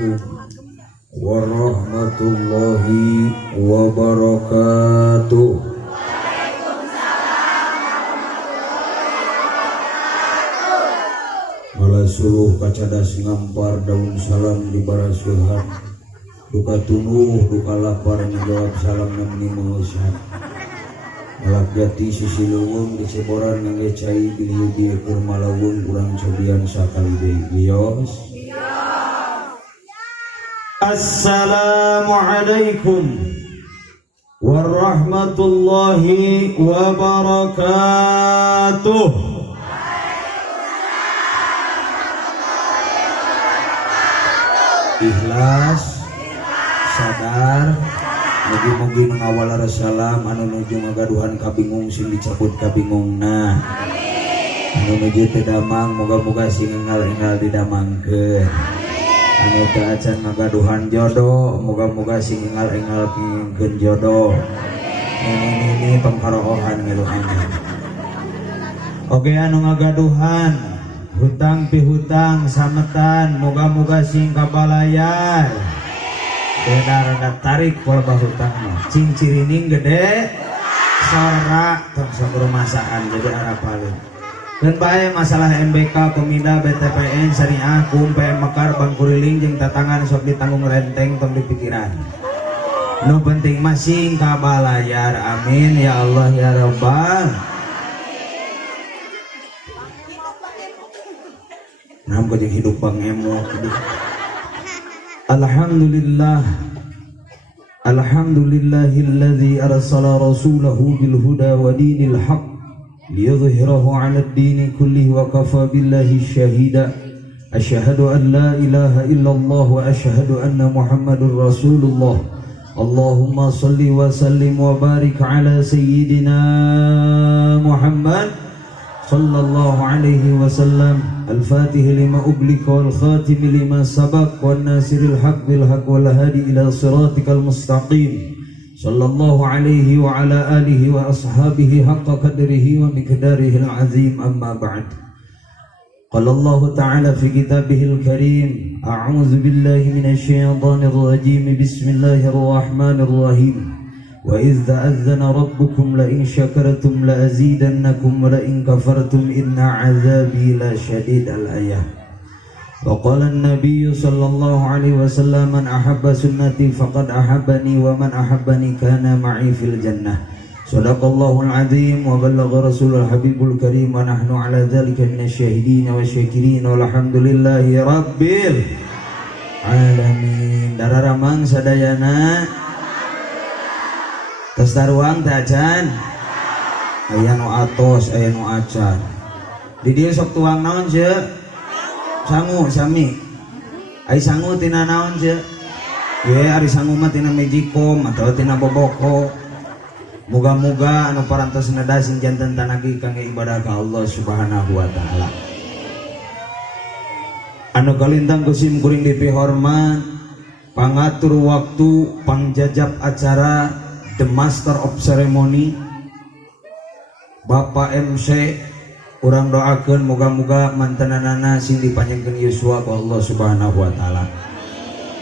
Assalamualaikum warahmatullahi wabarakatuh. Malah suruh kacadas ngampar daun salam di barasuhan, duka tunuh duka lapar menjawab salam namni mausan. Malak jati sisi luwung di ceboran ngecai biliu dia keur malawung kurang cobian sakali deui bios. Assalamualaikum warahmatullahi wabarakatuh. Ikhlas, sadar, mugi-mugi ngawal salam anu nuju ngagaduhan kabingung sing dicabut kabingungna. Anu nuju teu damang moga-moga sing enggal-enggal didamangkeun. Anu teu acan ngagaduhan jodoh moga-moga sing enggal-enggal pingkeun jodoh. Ini pangkarohan ngeluhanna. Oge anu ngagaduhan hutang pihutang sametan moga-moga sing kabalayar. Rada tarik pola bahutangna cing cirining gede sorak tong saburu masaan jadi arapaleun. Dan bae masalah MBK pemindah BTPN syariah kumpe mekar bangkuriling jeung tatangan sok ditanggung renteng tong dipikiran. Nu penting masing kabalayar amin ya Allah ya Rabbal. Nampo jeung hidup bangemo hidup. Alhamdulillahilladzi arsala rasulahu bil huda wa dinil haqq liyudhhirahu 'ala ad-dini kullihi wa kafa billahi shahida. Asyhadu an la ilaha illallah wa asyhadu anna Muhammadur Rasulullah. Allahumma shalli wa sallim wa barik 'ala sayyidina Muhammad sallallahu alaihi wasallam. Al-Fatih lima ublika wal khatim lima sabaq wan nasiril haq bil haq wal hadi ila siratikal mustaqim. Sallallahu alaihi wa ala alihi wa ashabihi haqqa qadrihi wa miqdarihi al-azim amma ba'd. Qala Allah ta'ala fi kitabihil karim a'udzu billahi minasy syaithanir rajim. Bismillahirrahmanirrahim. Wa idz ta'azzana rabbukum la in syakartum la azidannakum wa la in kafartum inna 'adzabi la syadid. Al-ayah. Wa qala an-nabiy sallallahu alaihi wasallam man ahabba sunnati faqad ahabbani wa man ahabbani kana ma'i fil jannah. Shadaqallahul azim wa ballagha rasulul habibul karim wa nahnu ala dzalika minasyahidin wa syakirin walhamdulillahi rabbil alamin. Dararamang sadayana tos taruang teh acan aya nu atos aya nu acan di dieu sok tuang naon ceuk sangu sami ai sangu tina naon ceuk ye ari sangu mah tina mejikom atawa tina boboko. Muga-muga anu parantosna da sing janten tanagi kangge ibadah ka Allah Subhanahu wa taala. Anu kalintang kusim kuring dipihormat pangatur waktu pangjajab acara The Master of Ceremony Bapak MC urang doakeun moga-moga mantenanana sing dipanjangkeun yuswa ku Allah Subhanahu wa taala.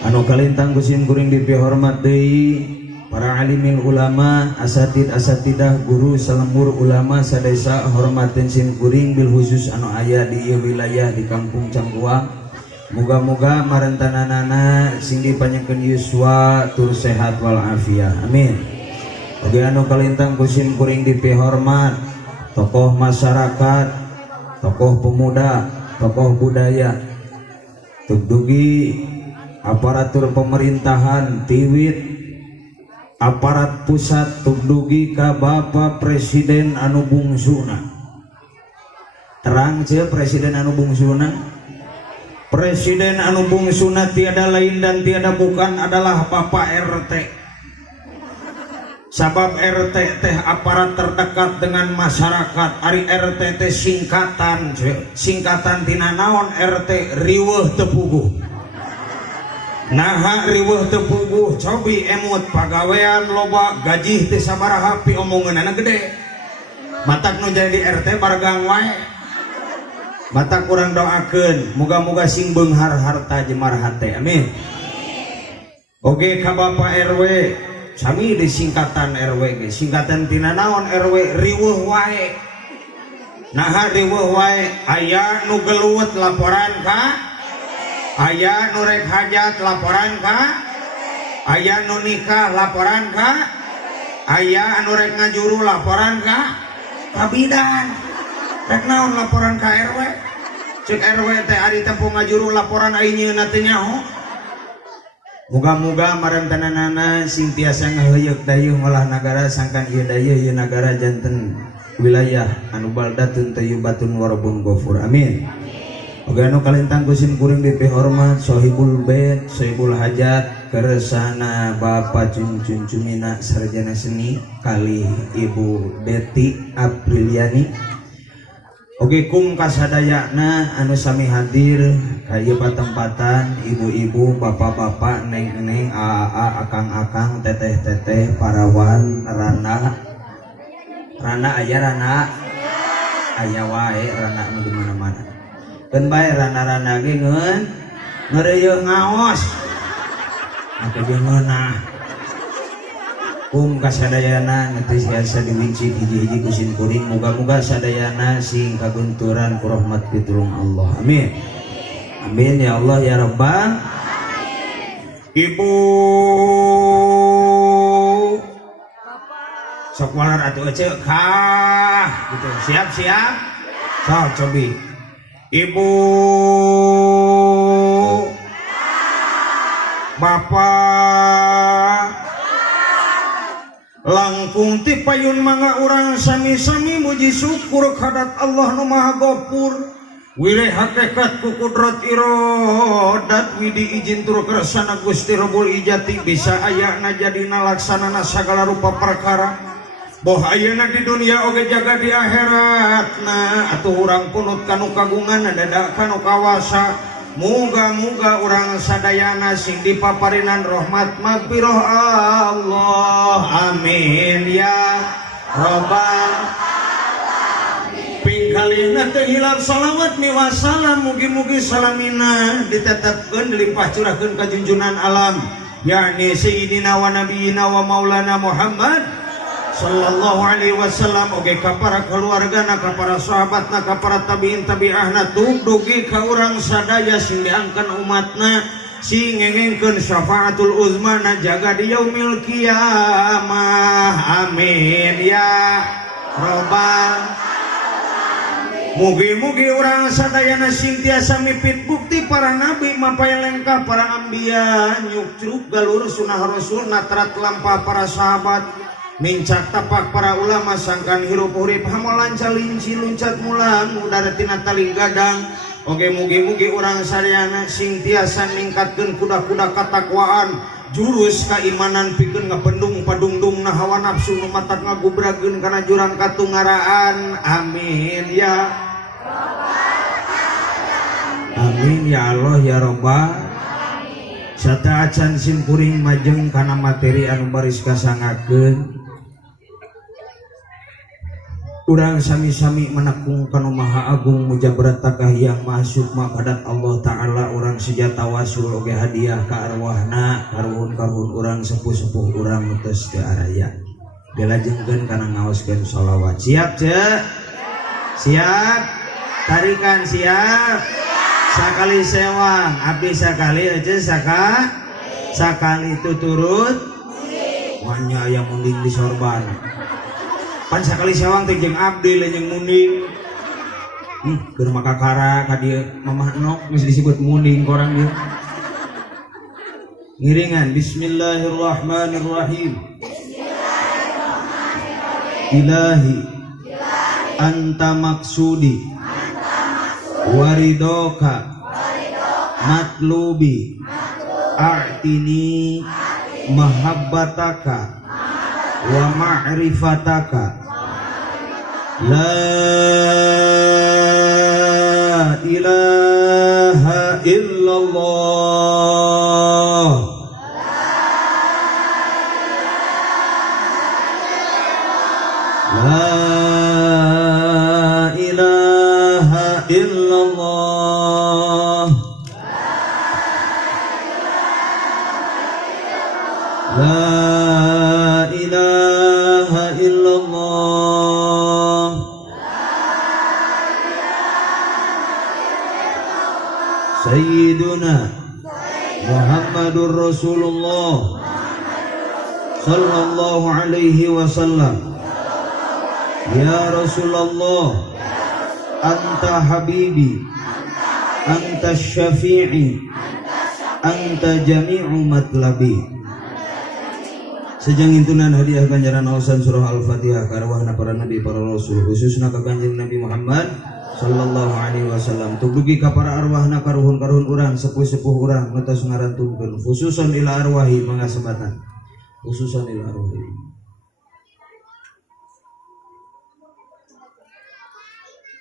Anu kalintang kusim kuring dipihormat deui para alimil ulama, asatidah guru salemur ulama sadesa hormatin sim kuring bil khusus anu aya di ieu wilayah di Kampung Cangkuang. Moga-moga marentananana sing dipanjangkeun yuswa tur sehat wal afiat. Amin. Oke anu kalintang kusim kuring dipihormat tokoh masyarakat, tokoh pemuda, tokoh budaya, tugdugi aparatur pemerintahan tiwit aparat pusat tugdugi ka Bapak Presiden anu bungsuna. Terang ceuk presiden anu bungsuna. Presiden anu bungsuna tiada lain dan tiada bukan adalah Bapak RT. Sabab RT teh aparat terdekat dengan masyarakat. Ari RT teh singkatan, singkatan tina naon RT riweuh teu puguh. Naha riweuh teu puguh, cobi emut pagawean loba gaji teh sabaraha pi omongeunana gede. Matak nu jadi RT bargang wae. mata kurang doakeun muga-muga sing beunghar harta jemar hate amin. Oge ka Bapak RW sami disingkatan RW ge singkatan tina naon RW riweuh wae. Nah riweuh wae aya nu geluwet laporan ka, aya nu rek hajat laporan ka, aya nu nikah laporan ka, aya anu rek ngajuru laporan ka bidan. Rek naon laporan ka RW? Cek RW teh ari tempo ngajuru laporan ayeuna teh nyaho. Muga-muga marang tananana sing tiasa ngaheuyeuk dayeuh ngolah nagara sangkan ieu dayeuh ieu nagara janten wilayah anu baldatun tayyibatun warabun ghafur amin. Oge anu kalintang kusin kuring dipih hormat sohibul bait sohibul hajat keresana Bapak Cuncun Cumina sarjana seni kali Ibu Betty Apriliani. Oge kum kasadayana anu sami hadir ka ieu patempatan ibu-ibu bapak-bapak neng-neng aa akang-akang teteh-teteh parawan rana aya aya wae rana anu di mana-mana. Keun bae rana-rana ge ngeureuyeuh ngaos. Maka jeung ngeunah. Kum kasadayana ngeus biasa diwinci hiji-hiji kusin kuring muga-muga sadayana sing kagunturan ku rahmat pitulung Allah. Amin. Amin ya Allah ya Rabbal. Ibu sok walar atuh ece kah gitu. Siap-siap. Sok cobi. Ibu Bapak langkung ti payun mangga urang sami-sami muji syukur kadat Allah nu Maha Ghafur wilih hakikat ku kudrat iradat widi izin tur kersana Gusti Rabbul Ijati bisa ayana jadina laksanana sagala rupa perkara boh ayeuna di dunia oge jaga di akhiratna atuh urang punut kanu kagungan dadak kanu kawasa. Muga-muga urang sadayana sing dipaparinan rahmat magfirah Allah amin ya Rabbal alamin. Pingkalihna teu hilap salawat mi wasalam mugi-mugi salamina ditetepkeun dilimpah curahkeun ka junjunan alam yakni sayyidina wa nabiyina wa maulana Muhammad sallallahu alaihi wasallam oge ka para keluargana ka para sahabatna ka para tabiin tabi'ahna dugi ka urang sadaya sing diangkan umatna sing ngengengkeun syafaatul uzma na jaga di yaumil kiamah amin ya Rabbal alamin. Mugi-mugi urang sadayana sing tiasa mipit bukti para nabi mapaya lengkap para anbiya nyuk-cuk galur sunah rasul natrat lampah para sahabat mincak tapak para ulama sangkan hirup urip hamolan calinci luncat mulang udara tina tali gadang oge mugi-mugi urang sadayana sing tiasa ningkatkeun kuda-kuda katakwaan jurus keimanan pikeun ngapendung padungdung na hawa nafsu nu matak ngagubrageun kana jurang katungaraan amin ya amin ya Allah ya Rabbal sataacan sim kuring majeng kana materi anu baris kasangakeun urang sami-sami menakung kanu Maha Agung mujabrat takahiyang maha sukma kadat Allah Ta'ala urang sejata wasul oge hadiah ka arwahna karhun-karhun urang sepuh-sepuh urang ngeus teu araya dilajengkeun kana ngaoskeun shalawat. Siap cek? Siap? Tarikan siap? Sakali sewang abdi sakali aja sakali tuturut wanya aya munding di sorban pan sakali sewang teh jeung abdi le jeung munding keur makakara ka dieu mamah nok geus disebut munding ka urang dieu ngiringan bismillahirrahmanirrahim ilahi anta maksudi waridoka matlubi a'tini mahabbataka wa ma'rifataka la ilaha illallah la ilaha illallah. La ilaha illallah. Sayyiduna Muhammadur Rasulullah sallallahu alaihi wasallam. Ya Rasulullah, anta habibi, anta syafi'i, anta jami'u matlabi. Sejang intunan hadiah ganjaran awasan surah Al-Fatihah karwahna para nabi para rasul khususna ka Kanjeng Nabi Muhammad sallallahu alaihi wasallam. Tudugi ka para arwahna karuhun-karuhun urang sepuh-sepuh urang nu tos ngarantumkeun khususan ila arwahi mangasebatan. Khususan ila arwahi.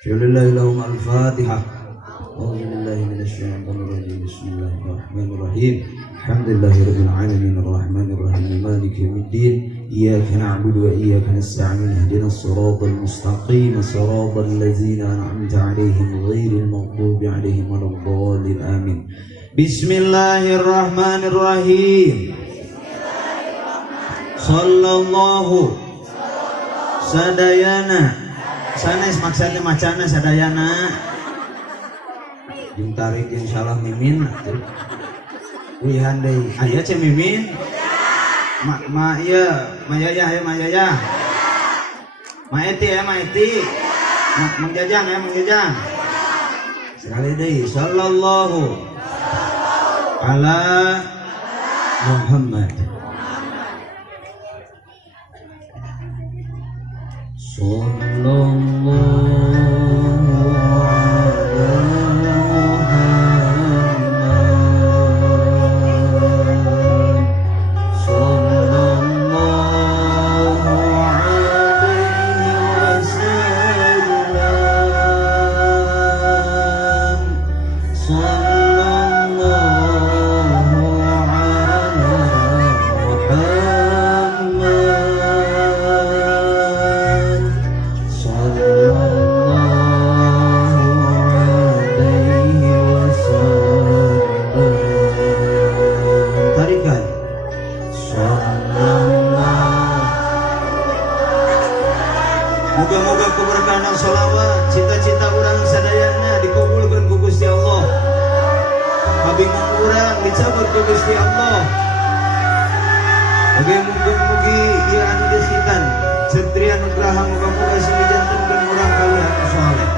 Shallallahum al-Fatihah. A'udzubillahi minasyaitonir rajim. Bismillahirrahmanirrahim. Alhamdulillahirabbil alamin arrahmanir rahim maliki yaumiddin. Iyyaka na'budu wa iyyaka nasta'in. Ihdinas siratal mustaqim. Siratal ladzina an'amta 'alaihim ghairil maghdubi 'alaihim waladdallin. Amin. Bismillahirrahmanirrahim. Sallallahu sadayana. Sanes maksudnya macana sadayana. Jeung tarik jeung salah mimin atuh. Wihan deui. Aya ce mimin? Ma ieu, Mayaya aya Mayaya. Maeti aya Maeti. Mang Jajang aya Mang Jajang. Sekali deui. Sallallahu ala Muhammad. Sallallahu moga-moga keberkahan sholawat cita-cita urang sadayana dikabulkeun ku Gusti Allah. Kabingung urang dicabut ku Gusti Allah. Mugi-mugi ieu anu desikan cetrian nugraha moga-moga sing dijantenkeun urang kali anu saleh.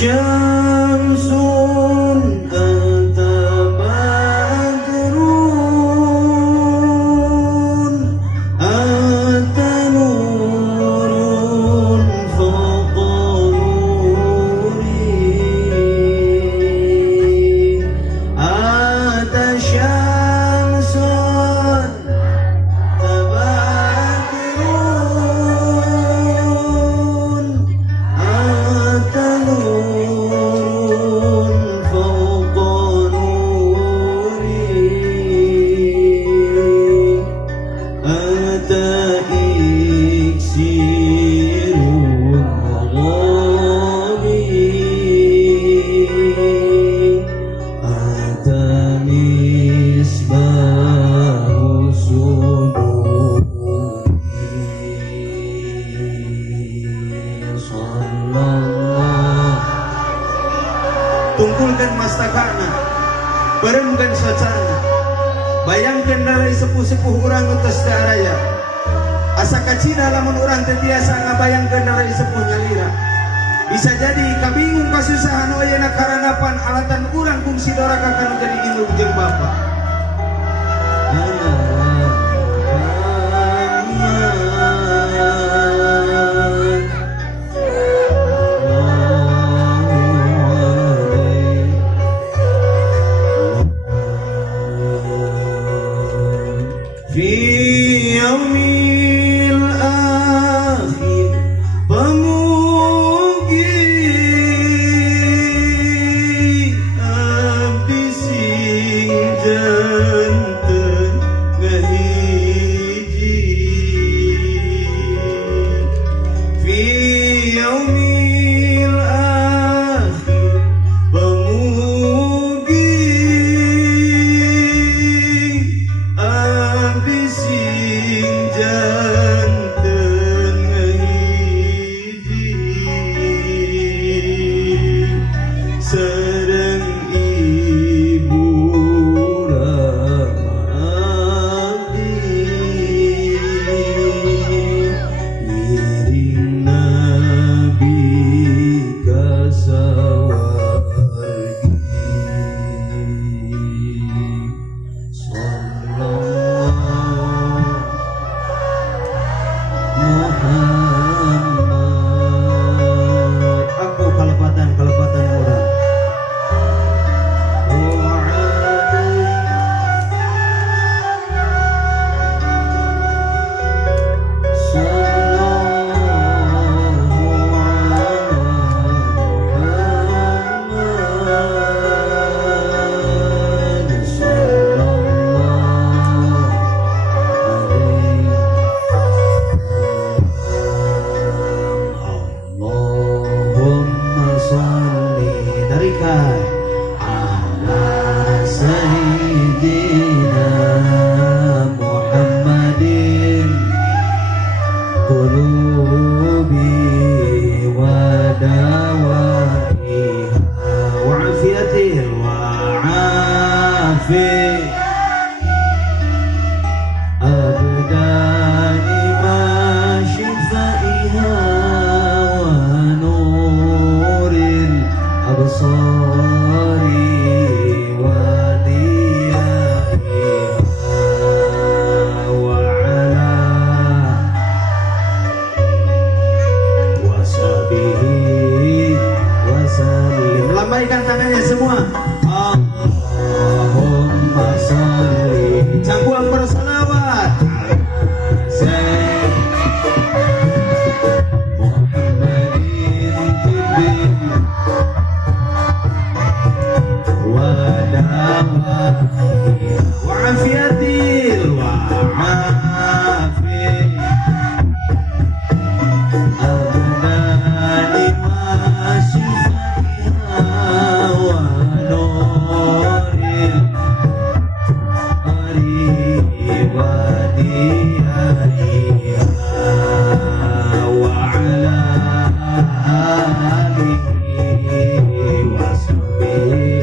Syamsun anta badrun anta nurun fatanuri anta syamsun tabadrun anta tungkulkan mastakana barengkeun sacana bayangkeun dari sepuh-sepuh urang utus daraya asa kacina lamun urang teu biasa ngabayangkeun dari sepuh nyalira bisa jadi kabingung kasusahan ayeuna karanapan alatan urang kungsi doraka kana jadi indung jeung bapa. Fi yaumil akhir janten hiji sareng ibu Ramadi ngiring Nabi kasawargi Muhammad. Aku kalepatan orang. Allahumma sholli tarikan ala sayyidina Muhammadin qulubi wa dawaiha wa afiyatil wa afi abdani ma shifaiha wa nuril absari wa diyaiha wa ala washabihi wasallim. Lambaikan tangannya semua. Allahumma sholli. Campuran bersalawat. Sayyid Muhammadin tibbin wa dawahi wa afiyatil wa afi abdani wa shifaiha wa nuril ari wa diyaiha wa ala alihi wa sahbihi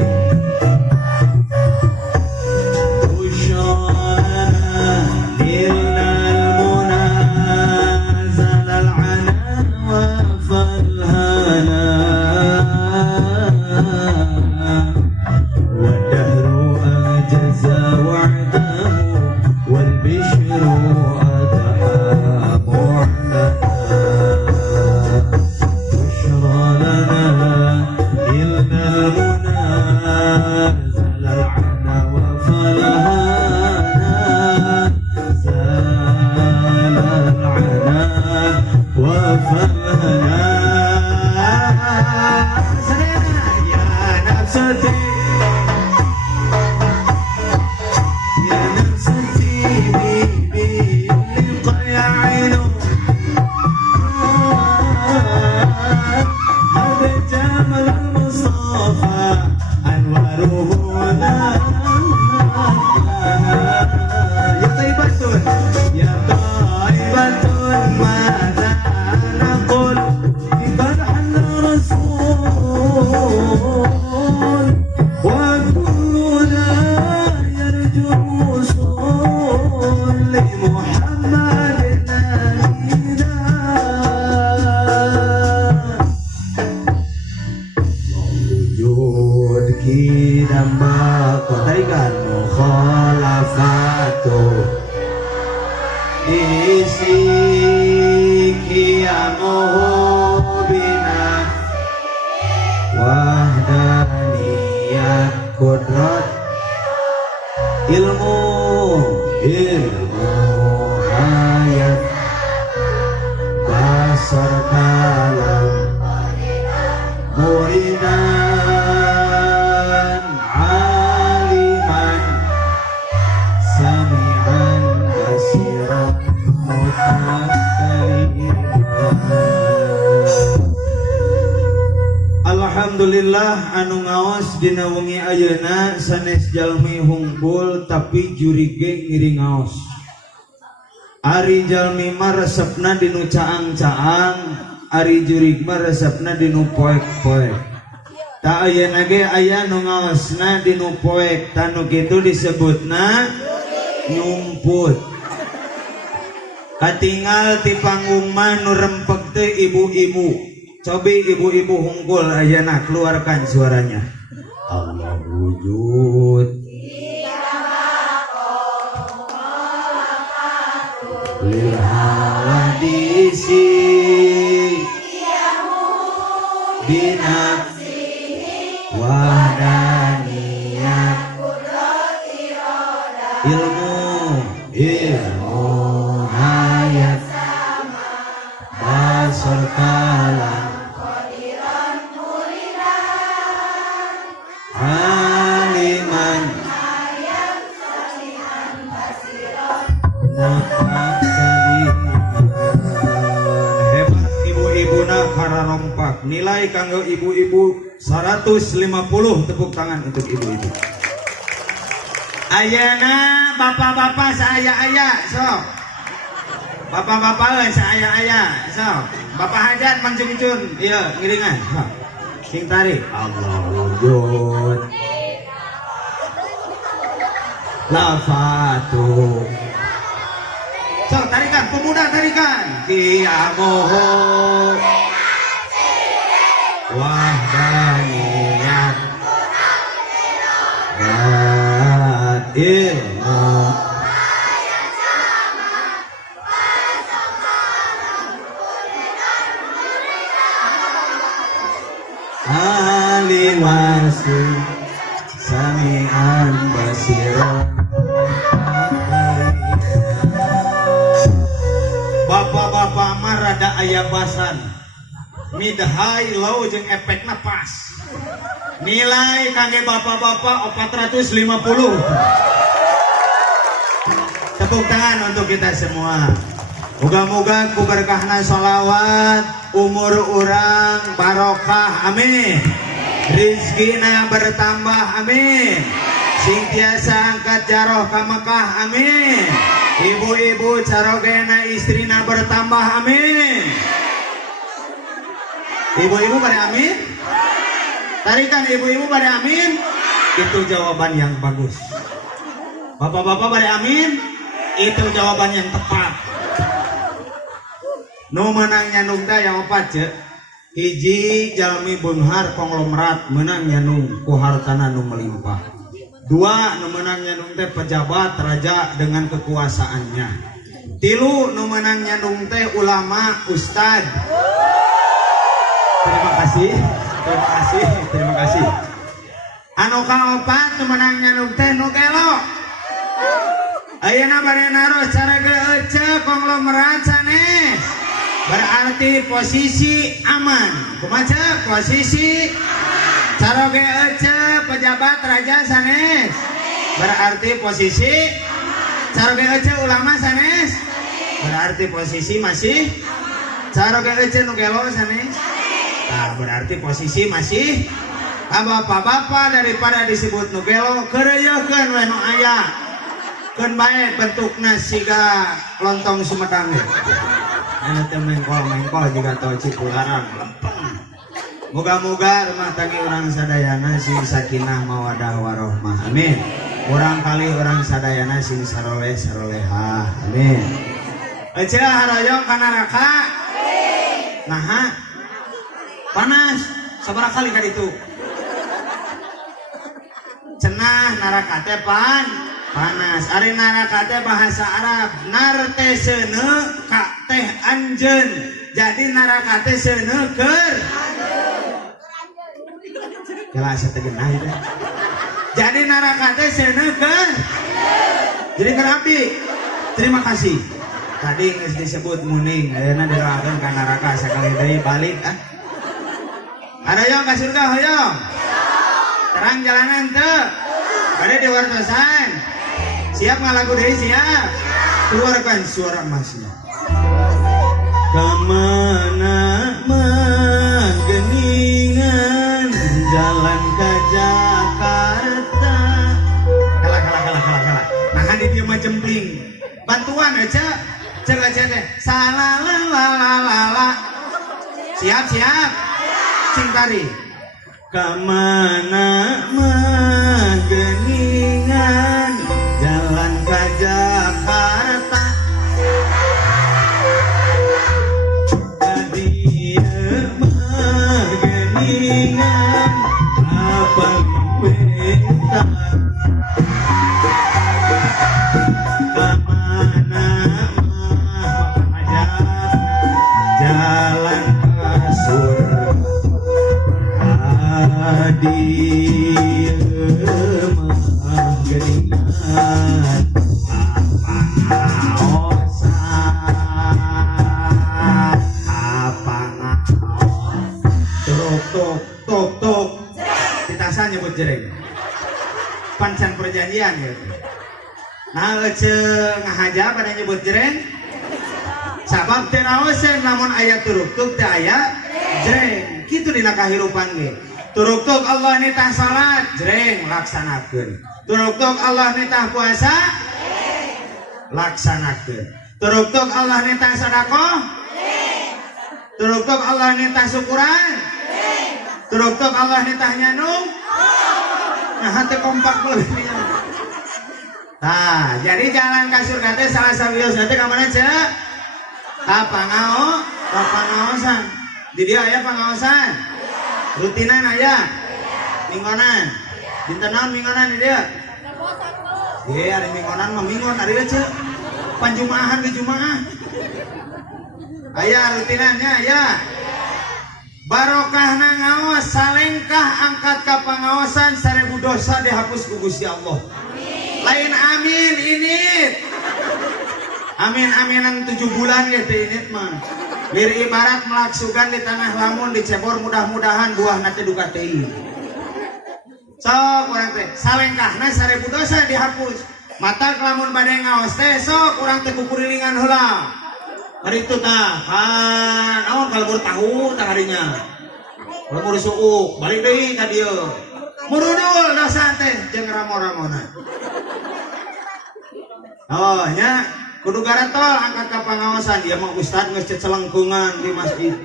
Alhamdulillah anu ngaos dina wengi ayeuna sanes jalmi hungkul tapi juri ge ngiri ngaos. Ari jalmi mah resepna dinu caang-caang, ari jurig mah resepna dinu poek-poek. Ta ayeuna ge aya nu ngaosna dinu poek, tanu kitu disebutna nyumput. Katinggal ti panggung mah nu rempeg teh ibu-ibu. Cobi ibu-ibu hungkul ayeuna keluarkan suaranya. Allah wujud lil hawadisi binafsi wahdaniyat ilmu hayat basar kalam aliman hebat ibu-ibuna kararompak. Nilai kanggo ibu-ibu 150. Tepuk tangan untuk ibu-ibu. Ayeuna bapak-bapak saaya-aya sok. Bapak-bapak saaya-aya sok. Bapak hajat Mang Cuncun ieu ngiringan. Sing tarik Allah wujud lafatu. So tarikan pemuda tarikan kiamoho wahdaniyat dan ilmu alimasu sami'an basiran. Bapak-bapak mah rada aya basan midhai low jeung efekna pas. Nilai kangge bapak-bapak 450. Tepuk tangan untuk kita semua. Moga-moga ku berkahna sholawat umur urang barokah amin. Rizkina bertambah amin. Sing tiasa angkat jaroh ka Mekah amin. Ibu-ibu carogena istrina bertambah amin. Ibu-ibu pada amin. Tarikan ibu-ibu pada amin. Itu jawaban yang bagus. Bapak-bapak pada amin. Itu jawaban yang tepat. Nu menang nyanung teh yang opat cek. Hiji jalmi beunghar konglomerat menang nyanung ku hartana nu melimpah. Dua nu menang nyanung teh pejabat raja dengan kekuasaannya. Tilu nu menang nyanung teh ulama ustad. Terima kasih, terima kasih, terima kasih. Anu kaopat nu menang nyanung teh nu gelo. Ayeuna bade naros cara geuceu konglomerat sanes. Berarti posisi aman. Kumaha posisi cara geuceu pejabat raja sanes. Berarti posisi cara geuceu ulama sanes. Berarti posisi masih cara geuceu nu gelo sanes. Nah, berarti posisi masih bapak-bapak daripada disebut nu gelo keureuyeukkeun we nu aya. Keun bae bentukna siga lontong Sumedang. Anu teh mengkol juga tol Cipularang lempeng. Moga-moga rumah tangga orang sadayana sing sakinah mawadah warohmah amin. Urang kali orang sadayana sing saroleh sarolehah amin. Eceul haroyong ka neraka naha panas sabaraha kali ka ditu cenah neraka teh panas. Ari neraka teh bahasa Arab nar teh seuneu ka teh anjeun. Jadi neraka teh seuneu keur kela sategenah itu. Jadi neraka teh seuneu keur jadi keur abdi. Terima kasih. Tadi geus disebut muning ayeuna didoakeun ka neraka sakali deui balik ah. Haroyong ka surga hoyong. Terang jalanan teu. Bade diwartosan. Siap ngalagu deui siap. Keluarkan suara emasnya. Kemana menggeningan jalan ke Jakarta. Kalah. Nah kan dia mah jempling. Bantuan aja Coba teh. Salalalala. Siap. Sing tari. Kamana mah geningan jalan ka Jakarta. Dia mah geningan apa benta. Kamana mah ajak jalan ka surga. Dia mah geningan apa tok ditasan nyebut jereng pancan perjanjian gitu. Nah ngahaja pada nyebut jereng sabab terawasan namun ayat turuk-tuk teh aya jereng kitu dina kahirupan ge. Turuk-tuk Allah nitah salat jereng laksanakeun. Turuk-tuk Allah nitah puasa laksanakeun. Turuk-tuk Allah nitah sedekah turuk-tuk Allah nitah syukuran turuk-tuk Allah nitah nyanung nah hati kompak lebihnya. Nah jadi jalan ka surga teh salah sawios nanti ka mana cek ka pangaosan di dia aya pangaosan rutinan aya minggonan dinten naon minggonan di dia iya ada minggonan mah minggon ari cek panjumaahan ke jumaah aya rutinannya aya barokahna ngaos salengkah angkat ka pangaosan 1000 dosa dihapus ku Gusti Allah. Amin. Lain amin init. Amin-aminan 7 bulan ya teh init mah. Lir ibarat melaksukan di tanah lamun dicebor mudah-mudahan buahna teh duka teuing. Sok urang teh salengkahna 1000 dosa dihapus. Mata lamun bade ngaos teh sok urang teh kukurilingan heula. Hari itu tah kan naon kalebur tahu tah harinya kalebur suuk balik deui ka dieu murudul dosa teh jeung ramo-ramona oh nya kudu garatol angkat ka pangaosan dia mah ustad geus celengkungan di masjid.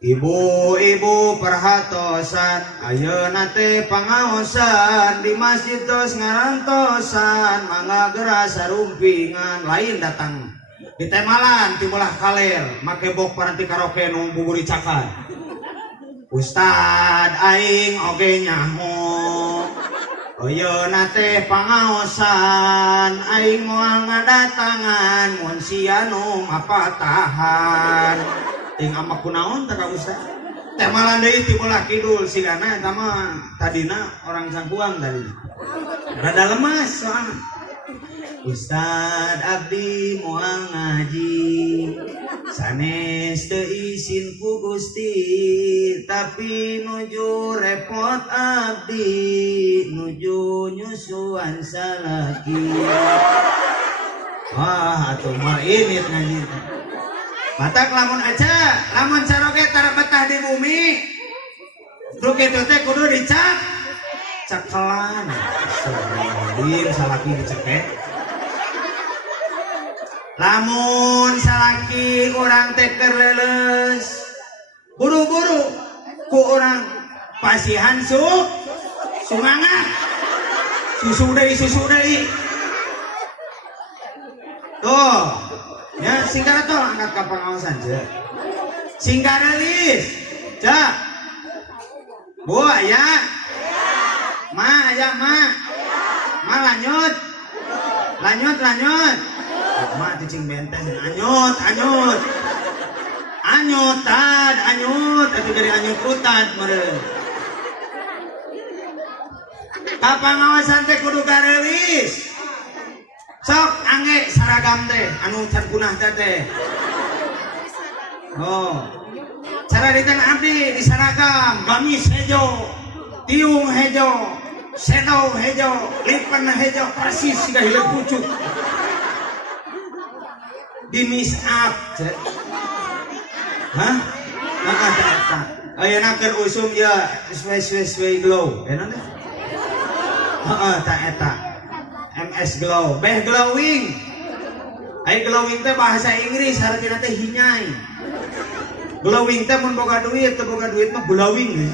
Ibu-ibu perhatosan ayeuna teh pangaosan di masjid tos ngarantosan mangga geura sarumpingan lain datang di temalan timulah kaler make bok paranti karaoke nu buburi cakan ustad aing oge nyaho ayeuna teh pangaosan aing moal ngadatangan mun sia nu mapatahan ting amak kunaon teh ka ustad temalan deui timulah kidul sigana eta mah tadina orang sangkuang tadi rada lemas soalna Ustad abdi moal ngaji sanes teu izin ku Gusti tapi nuju repot abdi nuju nyusuan salaki wah atuh mah init ngaji matak lamun aja lamun saroge tara betah di bumi nu kitu teh kudu dicak cekelan astagfirullahaladzim salaki dicekek. Lamun salaki orang teh keur leuleus buru-buru ku orang pasihan sunganga susu deui tuh ya singkara tol angkat ka pangaosan je singkara lis je bu aya ma aya ma lanjut ma cicing bentes anyut atuh dari anyut utad meureun ka pangaosan teh kudu gareulis sok angge saragam teh anu can punah teh oh cara diten abdi di saragam gamis hejo tiung hejo sedo hejo lipen hejo persis siga hileuk pucuk di miss up hah? Ada ayeuna keur usum ya sway glow enak teh heeh ta eta MS glow beh glowing Ai glowing teh bahasa Inggris hartina teh hinyai. Glowing teh mun boga duit mah glowing.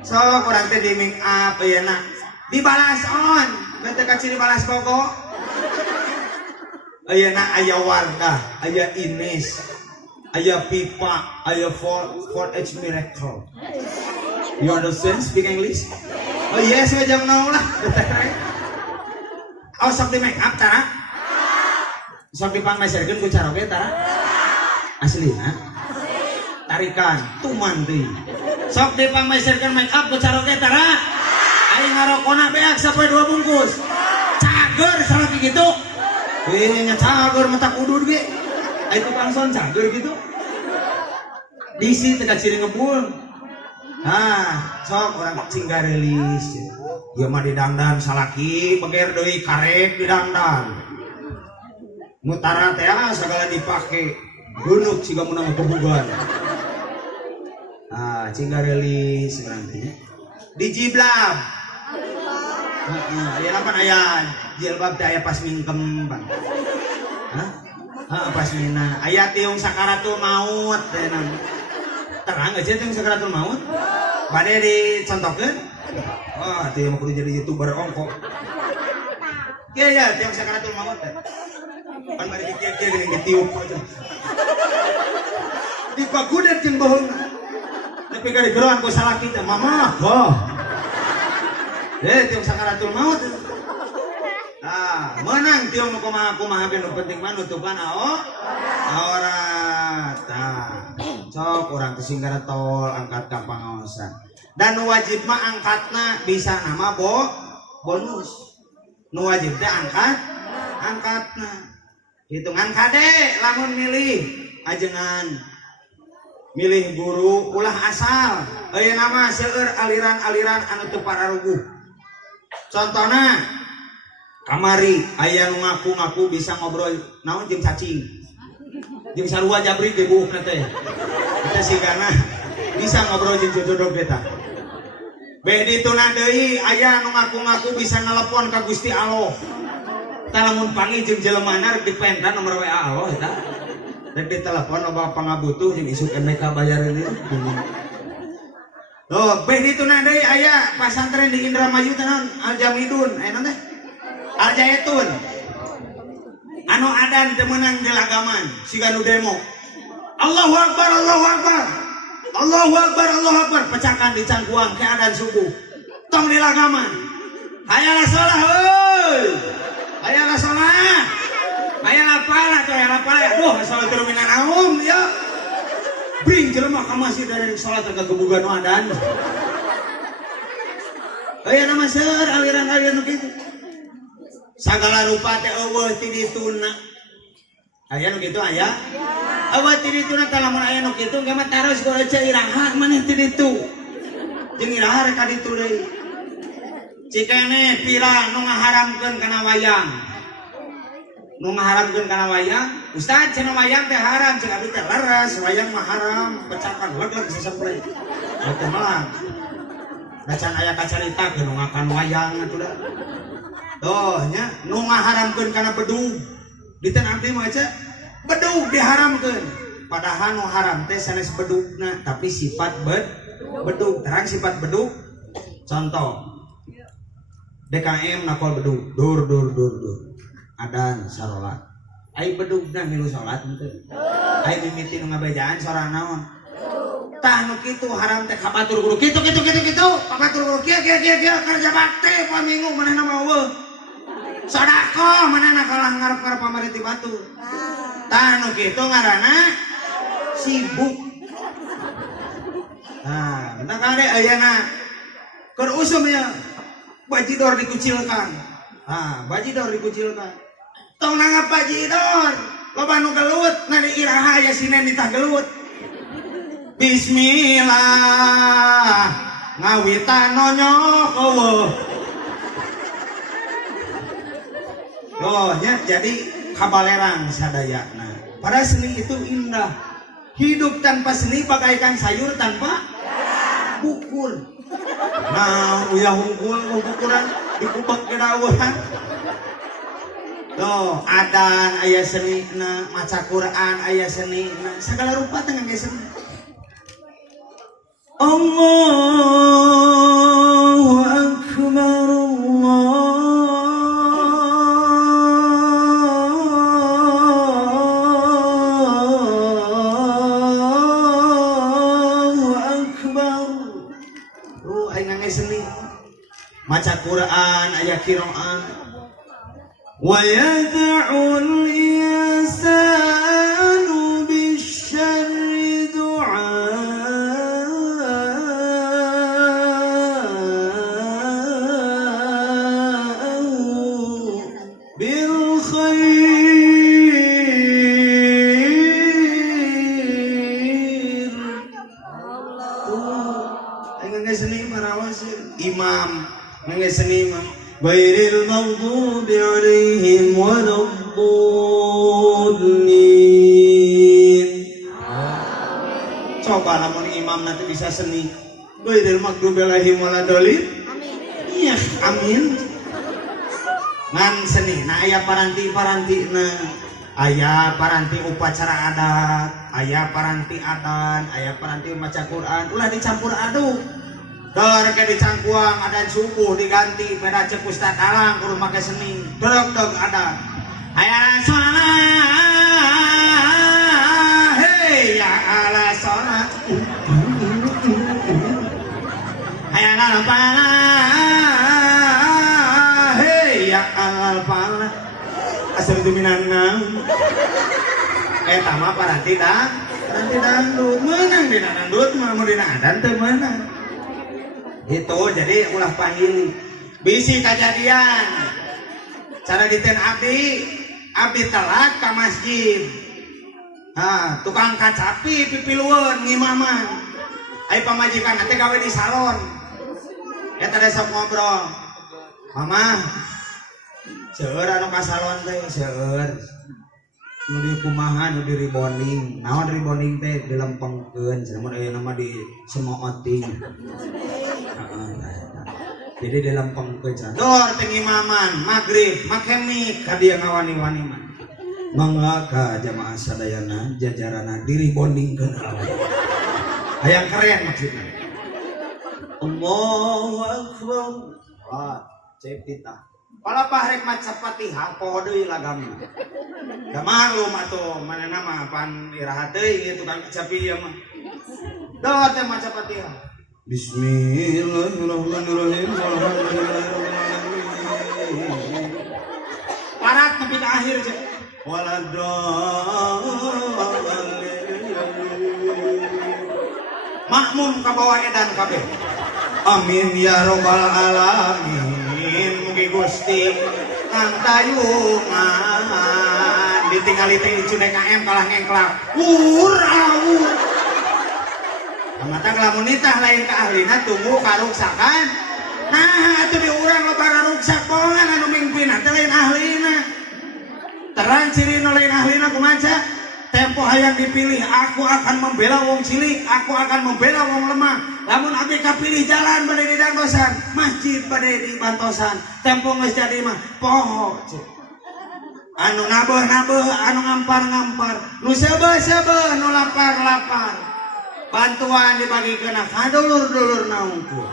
So kurang teh di make up ayeuna. Dibalas on, bete kaciri dibalas bogo. Ayeuna aya Wardah, aya Ines, aya Pipa, aya Ford H Miracle. You understand speak English? Oh yes, jam now lah. Oh sok di make up tara? Sok dipangmeserkeun ku caroge tara? Aslina? Tarikan, tuman deui. Sok dipangmeserkeun make up ku caroge tara? Aing ngarokona beak sampai 2 bungkus. Cager salaki gitu. Nya cager mata kudu ge. Ai tukang son cager gitu. Disi teh ciri ngebul. Nah, sok orang cingga rilis. Ieu mah didangdan salaki, beger deui karek didangdan. Mutara teh segala dipake. Gunuk siga munang kebugan. Ah, cingga rilis nanti. Dijiblab. Aya lapan aya jilbab teh aya pas mingkem bang. Hah? Pas mina. Aya tiung sakaratul maut teh naon. Terang aja tiung sakaratul maut. Bade dicontokeun. Wah, teh mah kudu jadi YouTuber ongko. Ya, tiung sakaratul maut teh. Pan mari dikieu-kieu geuning ditiup aja. Dipagudet jeung bohongna. Tapi ka digeroan ku salaki teh, "Mama, oh." Tiung sakaratul maut. Nah, menang tiung kumaha ge nu penting mah nutupan aurat. Tah, sok urang teh singgara tol angkat ka pangaosan. Dan nu wajib mah angkatna bisa nama bonus. Nu wajib teh angkatna. Hitungan kade lamun milih ajengan. Milih guru ulah asal. Ayeuna mah seueur aliran-aliran anu teu pararuguh. Contohna kamari aya nu ngaku-ngaku bisa ngobrol naon jeung cacing. Jeung sarua jabrik ge buukna teh. Kita sigana bisa ngobrol jeung jodoh eta. Be dituna deui aya nu ngaku-ngaku bisa nelpon ka Gusti Allah. Tah lamun panggil jeung jelemana rek dipenta nomor WA Allah eta. Rek ditelepon loba pangabutuh jeung isuk MBK bayareun ieu. Loh, be dituna deui aya pasantren di Indramayu teh naon Aljamidun, aya naon teh? Aljaitun. Anu adan teu meunang gelagaman, siga nu demo. Allahu Akbar, Allahu Akbar. Allahu Akbar, Allahu Akbar, pecahkan di cangkuang ke adan subuh. Tong dilagaman. Hayalah salat euy. Hayalah salat. Hayalah pala tuh, hayalah pala. Duh, salat teu minan aum ya. Bring jelema ka masjid dari salat ke kebugan adan. Aya nama seueur aliran-aliran kitu. Sagala rupa teh eueuh ti dituna. Aya nu kitu aya? Eueuh ti dituna teh lamun aya nu kitu ge mah taros ku aja iraha maneh ti ditu. Jeung iraha rek ka ditu deui. Cikene pira nu ngaharamkeun kana wayang. Nu ngaharamkeun kana wayang, Ustaz cenah wayang teh haram, cek abdi teh leres, wayang mah haram, pecahkan leg-leg sasample. Teh mah. Bacan aya kacarita ke nu ngakan wayang atuh da. Doh nya nu ngaharamkeun kana bedug. Diten abdi mah aja bedug diharamkeun. Padahal nu haram teh sanes bedugna, tapi sifat bedug. Terang sifat bedug. Contoh. DKM nakol bedug, dur. Adan salat. Ai bedugna milu salat henteu. Ai mimiti nu ngabejaan sorana naon? Tah nu kitu haram teh kabatur guru. Kitu. Kabatur guru kieu kerja bakti poe minggu manehna mah eueuh. Sedekah manehna kalah ngarep-ngarep pamari ti batur. Tah nu kitu ngaranna sibuk. Nah, entah kade ayeuna keur usum ya. Bajidor dikucilkan. Bajidor dikucilkan. Tong nangap bajidor. Loba nu gelut, na di iraha aya sinen ditah gelut. Bismillah. Ngawitan nonyok eueuh. Oh, nya jadi kabalerang sadayana. Pada seni itu indah. Hidup tanpa seni bagaikan sayur tanpa bukul. Nah, uyah hungkul bukuran dikubek ke dawuhan. Tuh, adan aya senina, maca Quran aya senina, segala rupa teh ngangge seni. Allahu akbar Allahu akbar. Tuh aya ngangge seni. Maca Quran aya qiraah. ويدع الإنسان بالشر دعاءه بالخير. Nggak seni marawas imam nggak seni imam. Ghairil maghdubi alaihim waladdallin. Coba lamun imam nanti bisa seni. Ghairil maghdubi alaihim waladdallin. Iya, amin. Ngan seni, nah aya paranti-parantina. Aya paranti upacara adat, aya paranti adan, aya paranti maca Quran. Ulah dicampur aduk. Dor ke dicangkuang adan subuh diganti beda cek ustad alang kudu make seni deg adan aya salat hey ya ala salat aya lampana hey ya al pala asal duminanna eta mah paranti dangdut menang dina dangdut mah mun dina adan teu meunang. Itu jadi ulah panggil bisi kejadian cara diten abdi telat ke masjid tukang kacapi pipiluan ngimaman ayo pamajikan nanti gawe di salon ya tadi sok ngobrol mama seueur anu ka salon teh seueur nu di kumaha nu di rebonding naon rebonding teh dilempengkeun cenah aya nama di semooting. Jadi dalam pengkecan dor tengimaman maghrib makemik kadia ngawani-wani mah mangga ka jamaah sadayana jajarana diri bondingkeun hayang keren maksudna. Allahu akbar. Wah, cek kita palapah rek maca Fatihah poho deui lagamna. Da maklum atuh manehna mah pan iraha teuing ieu tukang capi ieu mah. Dor teh maca Fatihah. Bismillahirrahmanirrahim. Parat tapi ke akhir aja. Makmum ka bawah edan kabeh. Amin ya robbal alamin. Mugi Gusti ngantayungan ditinggali teh cune KM kalah ngengklak. Mata lamun nitah lain ka ahlina tunggu karuksakan. Nah, atuh di urang loba raruksak bohongan anu mingpina teh lain ahlina. Terang ciri nu lain ahlina kumaca? Tempo hayang dipilih, aku akan membela wong cilik, aku akan membela wong lemah. Lamun abdi kapilih jalan bade didangdosan, masjid bade dibantosan. Tempo geus jadi mah poho. Anu nabeuh-nabeuh, anu ngampar-ngampar, nu seubeuh-seubeuh, nu lapar-lapar. Bantuan dibagikeun ka dulur-dulur naungku.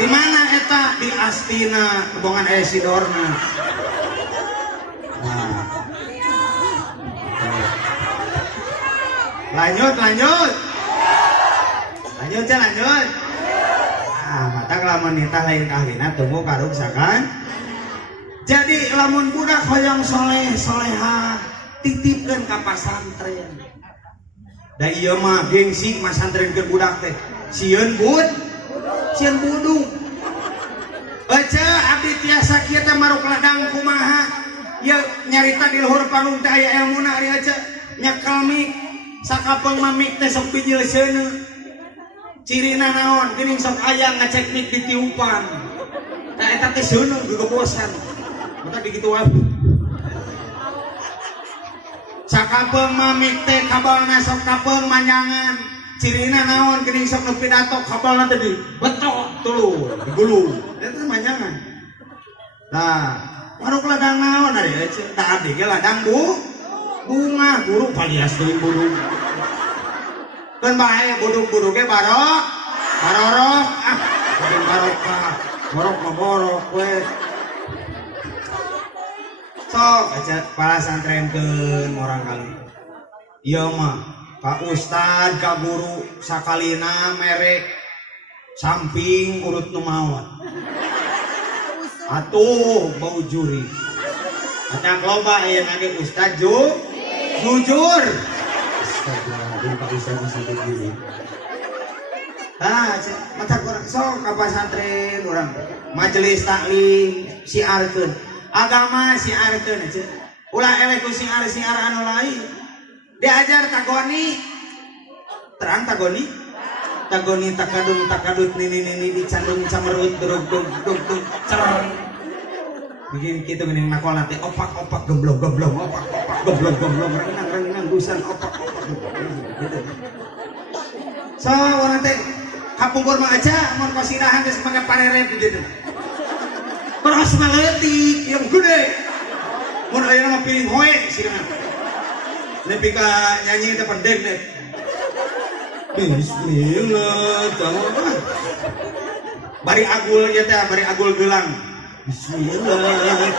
Di mana eta? Di Astina, kebongan aya sidorna. Nah. Lanjut. Nah, mata lamun nitah lain kahlina tunggu karuksakan. Jadi lamun budak hoyong soleh-solehah titipkeun ka pasantren. Da ieu mah gengsi masantrenkeun budak teh. Sieun budung. Baca abdi tiasa kieu teh maruk ladang kumaha. Ieu nyarita di luhur panggung teh aya elmuna ari aja. Nyekel mik sakapeung mamik teh sok bijil seuneu. Cirina naon? Geuning sok aya ngecek mik di tiupan. Tah eta teh seuneu gegebosan. Mata dikitu wae. Sakapeung mamik teh kabalna sok kapeung manyangan. Cirina naon geuning sok nu pidato kabalna teh di betok tulur digulung eta manjangan nah manuk ladang naon ari da abdi ge ladang bunga guru palias deui buduk kan bae buduk-buduk ge barok borok mah borok we sok aja para santrenkeun orang kali ieu mah ka ustad ka guru sakalina mere samping urut nu maot atuh bau juri acak loba aya nage ustad jujur astagfirullah Pak Ustad bisa begini mata kurang sok ka pasantren urang majelis taklim siarkeun agama siarkeun ulah eleh ku siar anu lain diajar tagoni terang tagoni takadut nini dicandung camerut dug cer begini kita geuning nakol teh opak gemblong opak gemblong renang dusan opak gitu so orang teh kapungkur mah aja mun kosinahan geus make pareret gitu beras maleutik yang gede mun aya mah piring hoe sieunan nepi ka nyanyi teh pendek deh bismillah bari agul ya teh bari agul gelang bismillah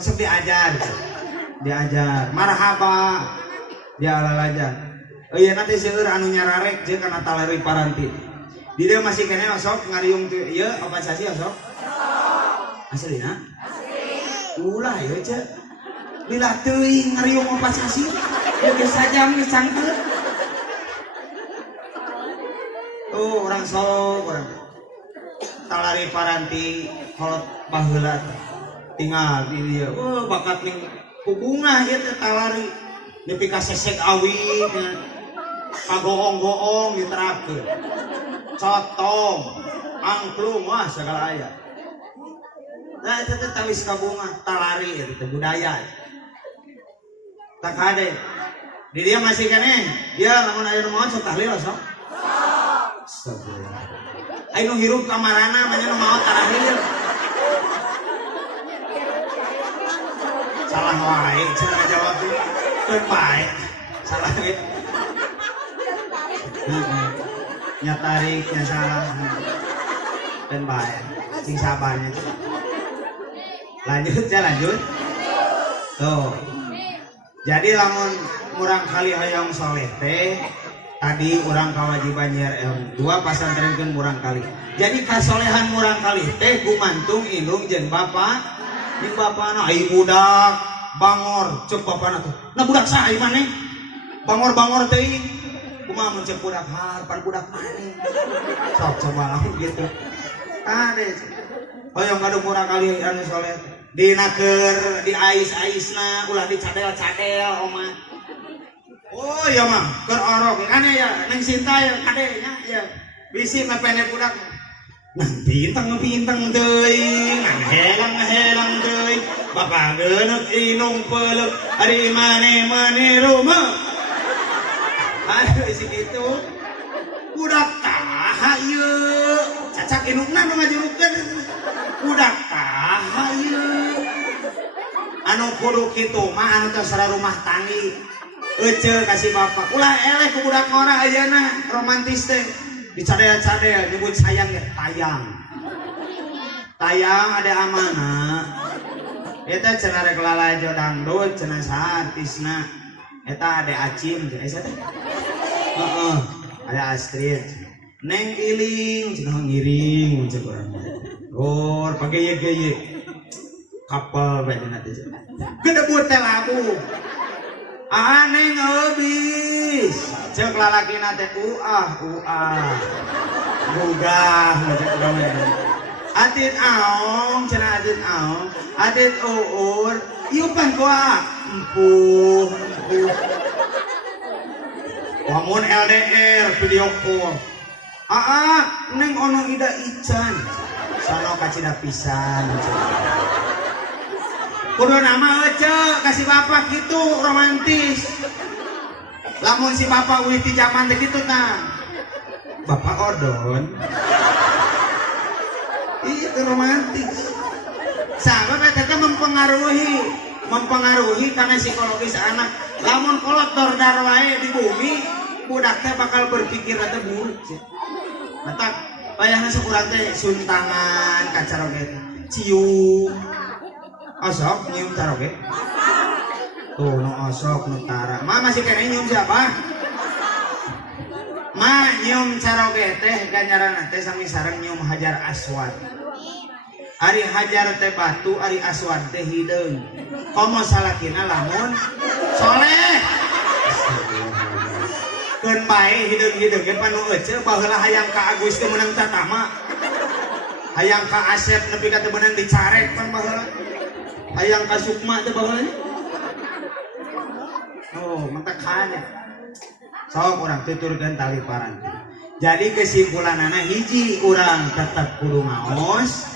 sok diajar marhaba dia lalajan iya nanti seueur anu nyararek jeung kana taleri paranti di dieu masih kene sok ngariung teu ieu apa sasi sok aslina ulah ieu ce lila teuing ngariung apa sasi geus sajam geus cangkeut tuh orang sok orang talari paranti kolot baheula tinggal di dieu bakat ning hubungan ieu teh talari nepi ka sesek awit kagoong-goong diterapkeun cotong angklung wah segala aya nah eta teh tawis kabunga talari eta teh budaya tak kade di dia masih kene dia lamun aya nu maot sok tahlil sok astagfirullah aya nu hirup kamarana manya nu maot tahlil salah wae cenah jawab teu bae salah ge nyatariknya salah dan bae sing sabarnya lanjut tuh jadi lamun murang kali hayang soleh teh tadi urang kawajiban nyiar ilmu dua pasantrenkeun murang kali jadi kasolehan murang kali teh gumantung indung jeung bapa jeung bapana ai budak bangor ceuk bapana tuh nah budak saha ieu maneh bangor teuing kumaha mun ceuk budak harpan budak maneh sok coba lamun gitu ade hoyong kadu murang kali anu soleh dinaker di ais-aisna ulah dicadel-cadel oma oh ya mah keur orok kan ya neng Sinta ya kadenya ya bisi mepene budak nah pintang teuing helang teuing bapak geuneuh inung peuleuh ari mane rumah aduh isi kitu budak tah ieu cacak indungna nu ngajurukeun budak tah ieu anu kudu kitu mah anu teh rumah tanggi ece kasih bapak ulah eleh ku budak ngora ayeuna romantis teh dicadel-cadel nyebut sayang ya tayang ada amanah eta cenah rek lalajo dangdut cenah saha artisna eta ade Acim teh asa teh heeh ada Astrid Neng Iling cenah ngiring cek urang gor pageye-geye kapal badanna teh gedebut teh labu aneh ngeubis cek lalakina teh uah gugah cek gawe atit aong cenah atit aong atit uur iupan kuah empuh lamun LDR video call neng ono ida ican sono kacida pisan kudu nama ece kasih bapak gitu romantis lamun si bapak ulit di zaman teh gitu tah Bapak Odon. Itu romantis. Sama kata mempengaruhi karena psikologis anak. Lamun kolot dordar wae di bumi, budaknya bakal berpikir atau buruk. Mata bayangna sekurang teh suntangan kacaroge cium. Osok nyium caroge. Tuh no osok no tara. Ma masih kena nyium siapa? Ma nyium caroge teh ganjaran teh sami sareng nyium Hajar Aswad. Ari Hajar teh batu, Ari Aswad teh hideung. Komo salakina lamun soleh. Keun bae hideung-hideung ge panu euceu baheula hayang ka Agus teh meunang tatama. Hayang ka Asep nepi ka teu meunang dicarek pan baheula. Hayang ka Sukma teh baheula. Oh, mata kana. Sok urang tuturkeun tali paranti. Jadi kesimpulanana hiji urang tetep kudu ngaos,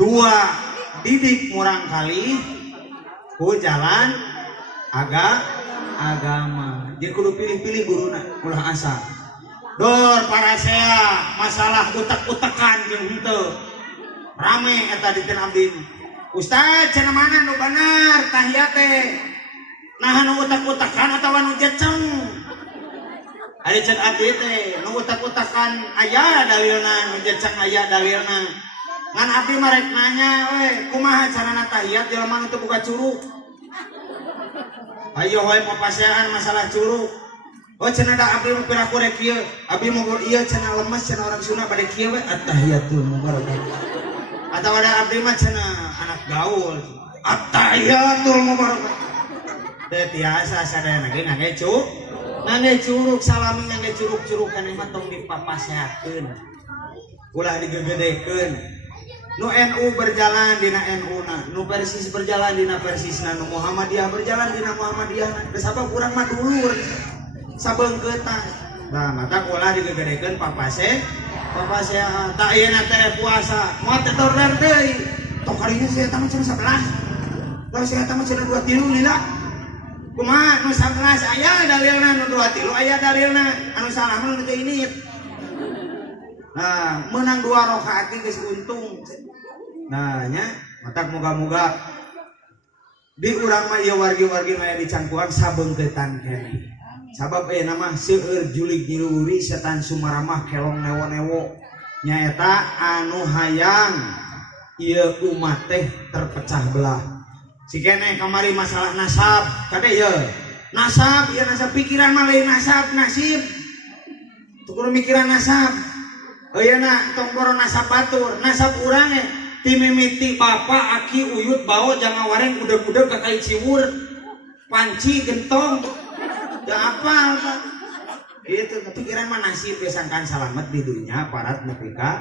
dua didik murang kali ku jalan agama. Jadi kudu pilih-pilih guruna ulah asa. Dor parasea masalah utek-utekan jeung henteu. Rame eta di teu abdi. Ustaz cenah mana nu bener tahiyat teh? Nah nu utek-utekan atawa nu jeceng? Ari cek abdi teh nu utek-utekan aya dalilna, nu jeceng aya dalilna. Ngan abdi marek nanya we kumaha carana tahiyat jelema nu teu boga curug. Ayo wae papasean masalah curug. Oh cenah da abdi mah pira kurek kieu. Abdi mah ieu cenah lemes cenah urang Sunda bade kieu we at-tahiyatul mubarakah. Atawa da abdi mah cenah anak gaul. At-tahiyatul mubarakah. Teu tiasa sadayana ge ngangge curug salami ngangge curug-curug kana mah tong dipapaseakeun. Ulah digegedekeun. Nu NU berjalan dina NU-na, nu Persis berjalan dina Persisna, nu Muhammadiyah berjalan dina Muhammadiyahna. Geus apa kurang mah dulur sabeungkeutan. Nah, mata ulah digegedekeun papasea. Tak ayeuna teh puasa, moal teh order deui. Tok kalinya saya eta mah cenah 11. Terus saya eta mah cenah 23 lila. Kumaha nu 11 aya dalilna, nu 23 aya dalilna. Anu salah mah nu teu ini. Nah, menang 2 rakaat geus untung. Nah, nya matak moga-moga di urang mah ieu wargi-wargi aya dicangkuan sabeungkeutan keneh. Sabab ayeuna mah seueur julig nyiluwuri setan sumaramah kelong newo-newo. Nyaeta anu hayang ieu umat teh terpecah belah. Sikene kamari masalah nasab, kade ieu. Nasab, ieu nasab pikiran mah lain nasab, nasib. Tukur mikiran nasab. Ayeuna tong boro nasab batur, nasab urang timimiti bapak aki uyut bawa jangan wareng udeg-udeg ka kai Ciwur. Panci gentong. Ya apa? Itu pikiran mah nasib besangkan selamat di dunia parat nepi ka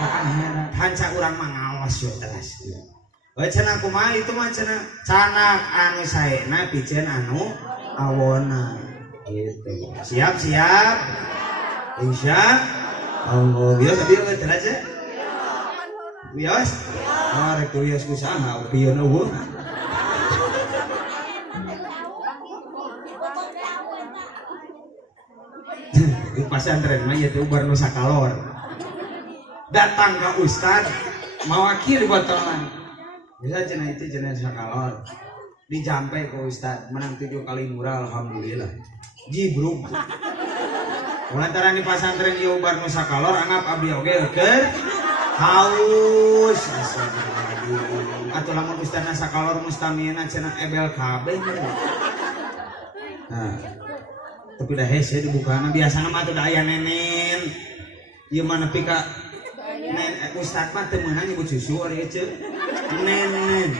akhirat. Hanca urang mah ngaos yo teras. We cenah kumaha itu mah cenah canak anu saena piceun anu awona. Gitu. Siap-siap. Insyaallah. Bios abi we teras ya? Bios? Oh, rek bios kusaha pion eueuh. Di pasantren mah ieu teh ubar nu sakalor. Datang ka ustad mawakil botolan. Bisa cenah itu cenah sakalor. Dijampe ka ustad menang 7 kali murah alhamdulillah. Jibruk. Lantaran di pasantren ieu ubar nu sakalor anggap abdi oge keur haus. Atuh lamun ustadna sakalor mustamina cenah ebel kabeh. Nah, tapi dah hese dibukana biasana mah teu da aya nenen. Ieu mah nepi ka ustad mah teu meunang nyebut susu ari ece. Nenen.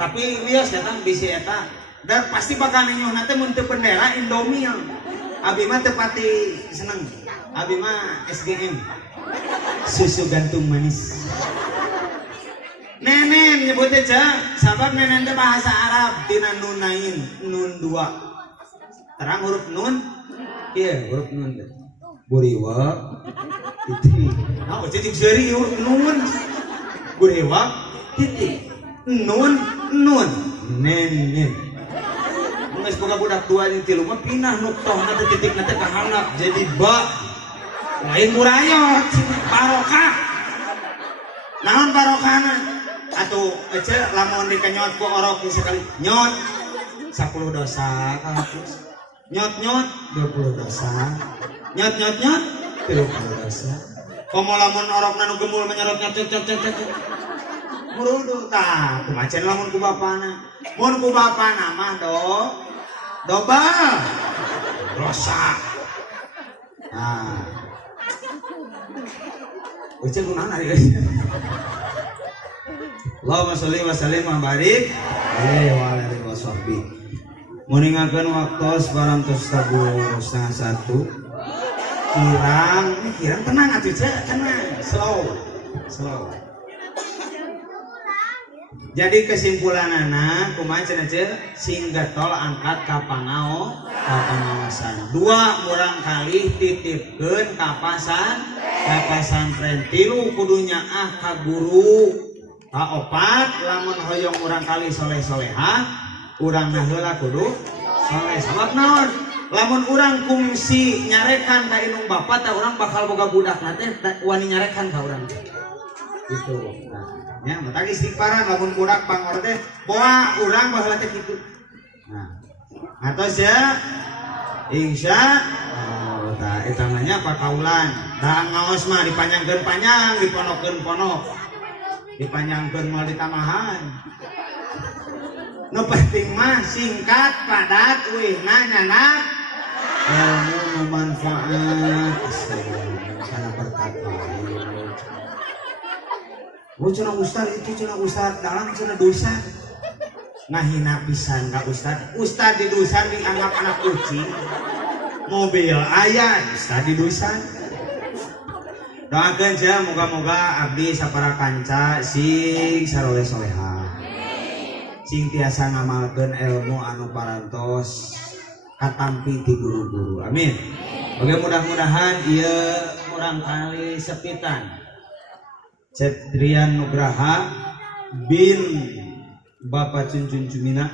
Tapi wios eta bisi eta dan pasti bakal nyuhna teh mun teu bendera Indomie. Abi mah teu pati seneng. Abi mah SGM. Susu gantung manis. Nenen nyebutnya aja, sabab nenen itu bahasa Arab tina nunain, nun 2. Terang huruf nun, iya huruf nun. Buriwa, titik. Nah, cicing seri huruf nun. Buriwa, titik. Nun, nenen. Nges boga budak 2 jeung 3 mah pinah nu tohna teh titikna teh ka handap jadi ba lain burayot barokah. Naon barokahna? Atuh ece lamun dikanyot ku orok sekali nyot 10 dosa kahapus. Nyot 20 dosa. Nyot 30 dosa. Komo lamun orokna nu gemul menyerotnya cek. Murudu tah kumacen lamun ku bapana. Mun ku bapana mah doba dosa. Nah. Ucap kunaon ari geus. Allahumma sholli wa sallim wa barik alaihi wa ala alihi washabbi. Muningakeun waktos parantos tabu 12:30. Kirang tenang atuh tenang, slow. Jadi kesimpulanana kumaha cenah sing getol angkat ka pangaosan. 2 urang kali titipkeun ka pasantren. 3 kudunya ka guru. Ka 4 lamun hoyong urang kali soleh-solehah, urang heula kudu soleh. Sabab naon? Lamun urang kungsi nyarekan ka indung bapa teh urang bakal boga budak teh wani nyarekan ka urang. Gitu. Nah, nya mata istighfaran lamun budak pangor teh boa urang baheula teh kitu. Nah, atos ya insya Allah tah eta mah nya pakaulan. Da ngaos mah dipanjangkeun panjang, diponokkeun ponok. Dipanjangkeun moal ditamahan. Nu penting mah singkat, padat, eueuhna nyanak ilmu manfaat. Kana berkat cenah ustad itu cenah ustad dalam cenah dosa. Ngahina pisan ka ustad. Ustad di dosa dianggap anak kucing. Mobil aya ustad di dosa. Doakeun cenah moga-moga abdi sapara kanca sing saleh-salehah. Sing tiasa ngamalkeun ilmu anu parantos katampi ti guru-guru. Amin. Oke, mudah-mudahan ieu urang kali sepitan Cetrian Nugraha bin Bapak Cuncun Cumina.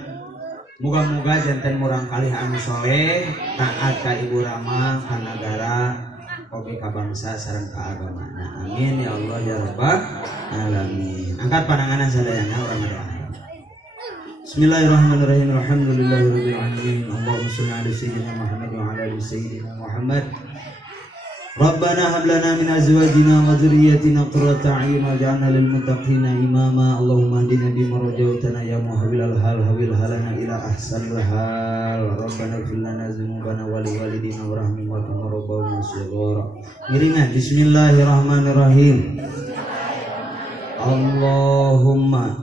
Moga-moga janten murang kalih anu soleh, taat ka ibu rama, ka nagara, oge ka bangsa sareng ka agamana. Amin ya Allah ya rabbal alamin. Angkat pandanganna sadayana urang ngadoa. Bismillahirrahmanirrahim. Alhamdulillahirabbil alamin. Allahumma shalli ala sayyidina Muhammad wa ala ali sayyidina Muhammad. Rabbana hab lana min azwajina wa dhurriyyatina qurrata a'yun waj'alna lil muttaqina imama. Allahumma hdina bima rajawtana ya muhawwilal hal hawil halana ila ahsanil hal. Rabbana ighfir lana dzunubana wa li walidina warhamhum wa kama rabbawna shighara. Ngiringan bismillahirrahmanirrahim. Allahumma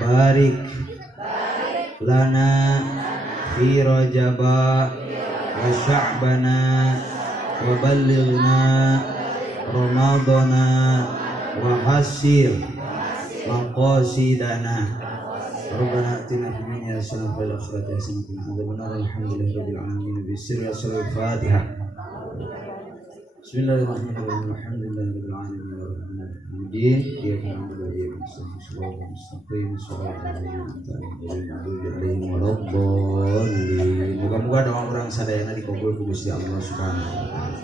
barik lana fi rajaba wa sya'bana wa ballighna ramadana wa hasil maqasidana. Rabbana atina fid dunya hasanah wa fil akhirati hasanah wa qina adzabannar. Alhamdulillahirabbil alamin. Bismillahirrahmanirrahim. Al-Fatihah. Bismillahirrahmanirrahim. Alhamdulillahirabbil alamin. Arrahmanirrahim. Iyyaka na'budu wa iyyaka nasta'in. Shiratal mustaqim. Shiratal ladzina an'amta 'alaihim waladdallin. Moga-moga doa urang sadayana dikabul ku Gusti Allah Subhanahu wa taala.